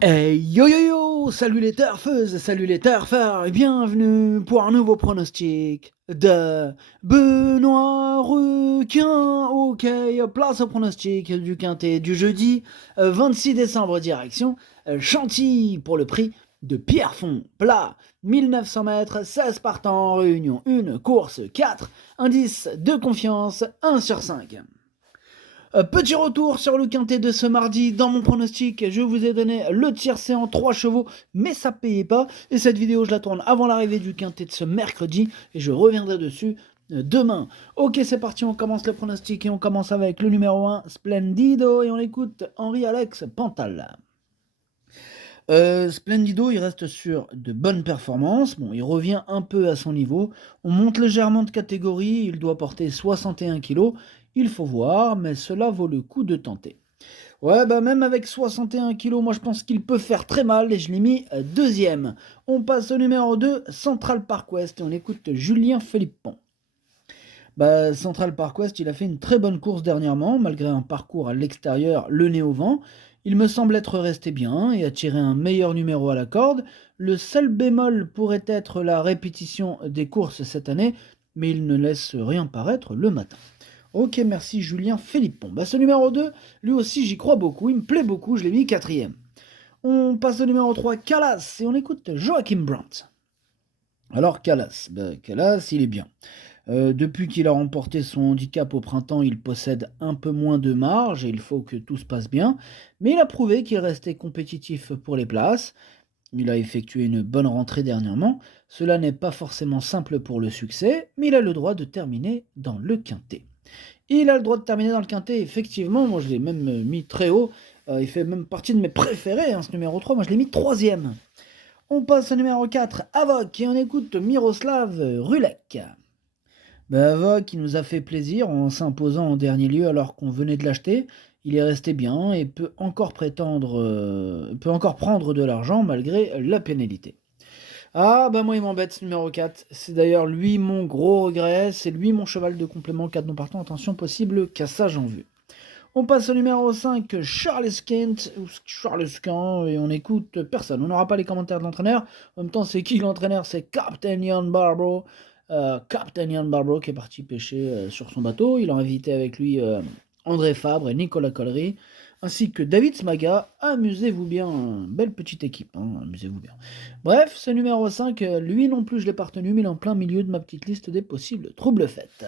Hey yo yo yo! Salut les turfeuses, salut les turfeurs et bienvenue pour un nouveau pronostic de Benoît Requin. Ok, place au pronostic du quintet du jeudi 26 décembre direction Chantilly pour le prix de Pierrefonds plat. 1900 mètres, 16 partants, réunion 1, course 4, indice de confiance 1 sur 5. Petit retour sur le quintet de ce mardi. Dans mon pronostic, je vous ai donné le tiercé en 3 chevaux, mais ça payait pas. Et cette vidéo, je la tourne avant l'arrivée du quintet de ce mercredi, et je reviendrai dessus demain. Ok, c'est parti, on commence le pronostic, et on commence avec le numéro 1, Splendido, et on écoute Henri-Alex Pantal. Splendido, il reste sur de bonnes performances. Bon, il revient un peu à son niveau. On monte légèrement de catégorie. Il doit porter 61 kg. Il faut voir, mais cela vaut le coup de tenter. Ouais, bah même avec 61 kg, moi je pense qu'il peut faire très mal et je l'ai mis deuxième. On passe au numéro 2, Central Park West, et on écoute Julien Philippon. Bah, Central Park West, il a fait une très bonne course dernièrement, malgré un parcours à l'extérieur, le nez au vent. Il me semble être resté bien et a tiré un meilleur numéro à la corde. Le seul bémol pourrait être la répétition des courses cette année, mais il ne laisse rien paraître le matin. Ok, merci Julien Philippon. Bah, ce numéro 2, lui aussi j'y crois beaucoup, il me plaît beaucoup, je l'ai mis quatrième. On passe au numéro 3, Calas, et on écoute Joachim Brandt. Alors Calas, Calas, il est bien. Depuis qu'il a remporté son handicap au printemps, il possède un peu moins de marge et il faut que tout se passe bien. Mais il a prouvé qu'il restait compétitif pour les places. Il a effectué une bonne rentrée dernièrement. Cela n'est pas forcément simple pour le succès, mais il a le droit de terminer dans le quintet. Il a le droit de terminer dans le quintet, effectivement. Moi, je l'ai même mis très haut. Il fait même partie de mes préférés, hein, ce numéro 3. Moi, je l'ai mis troisième. On passe au numéro 4, Avoc, et on écoute Miroslav Rulek. Avoc, qui nous a fait plaisir en s'imposant en dernier lieu alors qu'on venait de l'acheter. Il est resté bien et peut encore prendre de l'argent malgré la pénalité. Ah bah moi il m'embête ce numéro 4. C'est d'ailleurs lui mon gros regret, c'est lui mon cheval de complément 4 non partant. Attention, possible cassage en vue. On passe au numéro 5, Charles Kent, ou Charles Quint, et on écoute personne. On n'aura pas les commentaires de l'entraîneur. En même temps, c'est qui l'entraîneur? C'est Captain Ian Barbro. Captain Ian Barbro qui est parti pêcher sur son bateau. Il a invité avec lui André Fabre et Nicolas Collery, ainsi que David Smaga. Amusez-vous bien, belle petite équipe, hein, amusez-vous bien. Bref, ce numéro 5, lui non plus je l'ai pas retenu, mais il est en plein milieu de ma petite liste des possibles troubles faites.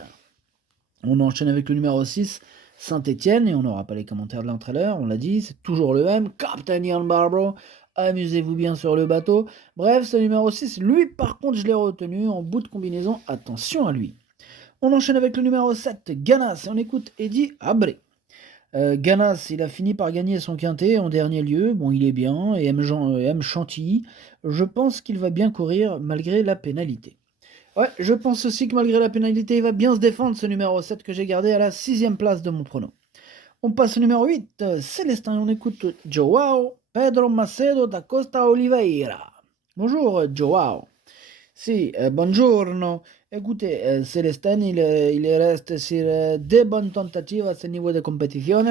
On enchaîne avec le numéro 6, Saint-Étienne, et on n'aura pas les commentaires de l'entraîneur, on l'a dit, c'est toujours le même, Captain Ian Barbro, amusez-vous bien sur le bateau. Bref, ce numéro 6, lui par contre je l'ai retenu en bout de combinaison, attention à lui. On enchaîne avec le numéro 7, Ganas, et on écoute Eddie Abré. Ganas, il a fini par gagner son quintet en dernier lieu, bon il est bien, et aime Chantilly, je pense qu'il va bien courir malgré la pénalité. Ouais, je pense aussi que malgré la pénalité, il va bien se défendre ce numéro 7 que j'ai gardé à la 6ème place de mon prono. On passe au numéro 8, Célestin, et on écoute Joao Pedro Macedo da Costa Oliveira. Bonjour Joao. Si, buongiorno. Écoutez, Célestin, il reste sur des bonnes tentatives à ce niveau de compétition.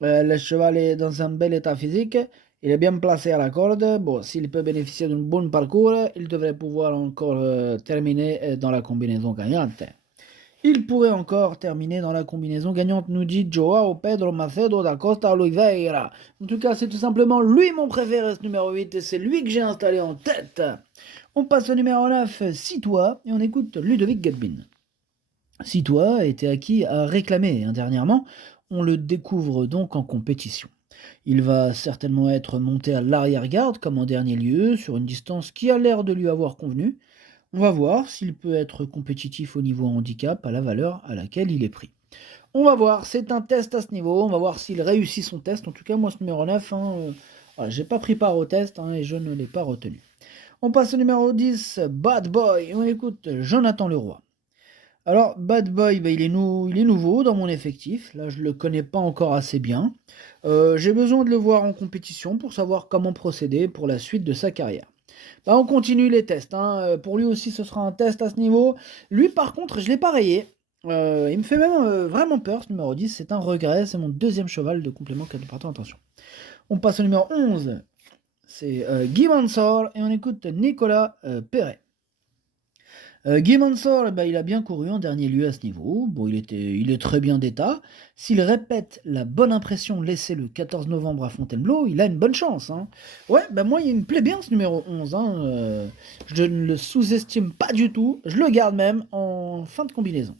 Le cheval est dans un bel état physique. Il est bien placé à la corde. Bon, s'il peut bénéficier d'un bon parcours, il devrait pouvoir encore terminer dans la combinaison gagnante. Il pourrait encore terminer dans la combinaison gagnante, nous dit Joao Pedro Macedo da Costa Oliveira. En tout cas, c'est tout simplement lui mon préféré, ce numéro 8, et c'est lui que j'ai installé en tête. On passe au numéro 9, Citois, et on écoute Ludovic Gadbin. Citois a été acquis à réclamer dernièrement. On le découvre donc en compétition. Il va certainement être monté à l'arrière-garde comme en dernier lieu, sur une distance qui a l'air de lui avoir convenu. On va voir s'il peut être compétitif au niveau handicap à la valeur à laquelle il est pris. On va voir, c'est un test à ce niveau, on va voir s'il réussit son test. En tout cas, moi ce numéro 9, voilà, j'ai pas pris part au test et je ne l'ai pas retenu. On passe au numéro 10, Bad Boy, on écoute Jonathan Leroy. Alors, Bad Boy, il est nouveau dans mon effectif. Là, je ne le connais pas encore assez bien. J'ai besoin de le voir en compétition pour savoir comment procéder pour la suite de sa carrière. On continue les tests. Pour lui aussi, ce sera un test à ce niveau. Lui, par contre, je l'ai pas rayé. Il me fait même vraiment peur, ce numéro 10. C'est un regret. C'est mon deuxième cheval de complément 4 partant. Attention. On passe au numéro 11. c'est Guy Mansour et on écoute Nicolas Perret. Guy Mansour, eh ben, il a bien couru en dernier lieu à ce niveau. Bon, il est très bien d'état. S'il répète la bonne impression laissée le 14 novembre à Fontainebleau, il a une bonne chance, hein. Ouais, ben moi, il me plaît bien ce numéro 11, hein. Je ne le sous-estime pas du tout. Je le garde même en fin de combinaison.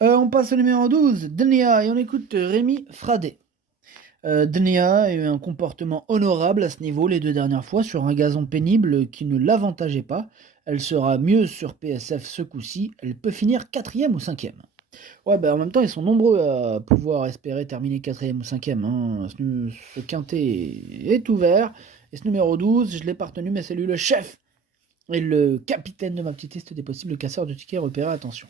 On passe au numéro 12, Denia, et on écoute Rémi Fradet. Denia a eu un comportement honorable à ce niveau les 2 dernières fois sur un gazon pénible qui ne l'avantageait pas. Elle sera mieux sur PSF ce coup-ci, elle peut finir 4e ou 5e. Ouais, bah, en même temps, ils sont nombreux à pouvoir espérer terminer 4e ou 5e, hein. Ce quintet est ouvert, et ce numéro 12, je l'ai pas retenu, mais c'est lui le chef et le capitaine de ma petite liste des possibles casseurs de tickets repérés, attention.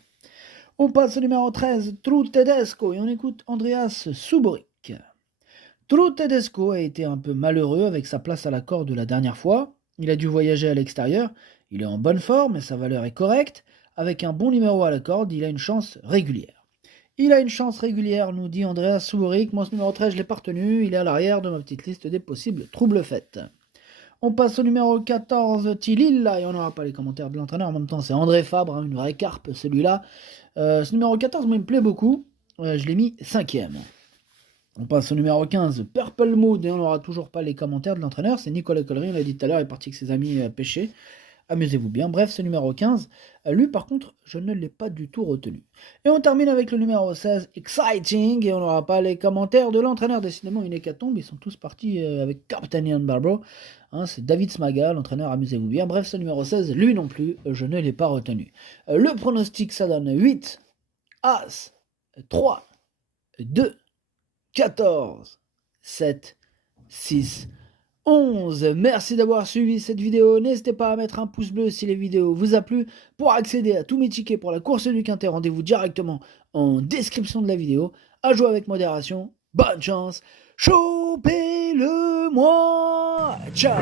On passe au numéro 13, True Tedesco, et on écoute Andreas Suboric. True Tedesco a été un peu malheureux avec sa place à la corde la dernière fois. Il a dû voyager à l'extérieur. Il est en bonne forme et sa valeur est correcte. Avec un bon numéro à la corde, il a une chance régulière. Il a une chance régulière, nous dit Andreas Souboric. Moi, ce numéro 13, je l'ai pas retenu. Il est à l'arrière de ma petite liste des possibles troubles faits. On passe au numéro 14, Tililla, et on n'aura pas les commentaires de l'entraîneur. En même temps, c'est André Fabre, hein, une vraie carpe, celui-là. Ce numéro 14, moi, il me plaît beaucoup. Je l'ai mis 5e. On passe au numéro 15, Purple Mood, et on n'aura toujours pas les commentaires de l'entraîneur. C'est Nicolas Collery, on l'a dit tout à l'heure, il est parti avec ses amis pêcher. Amusez-vous bien. Bref, ce numéro 15, lui par contre, je ne l'ai pas du tout retenu. Et on termine avec le numéro 16, Exciting, et on n'aura pas les commentaires de l'entraîneur. Décidément, une hécatombe, ils sont tous partis avec Captain Ian Barbaro. Hein, c'est David Smaga, l'entraîneur, amusez-vous bien. Bref, ce numéro 16, lui non plus, je ne l'ai pas retenu. Le pronostic, ça donne 8, As, 3, 2, 14, 7, 6, 11. Merci d'avoir suivi cette vidéo. N'hésitez pas à mettre un pouce bleu si les vidéos vous a plu. Pour accéder à tous mes tickets pour la course du Quintet, rendez-vous directement en description de la vidéo. À jouer avec modération. Bonne chance. Chopez-le moi. Ciao.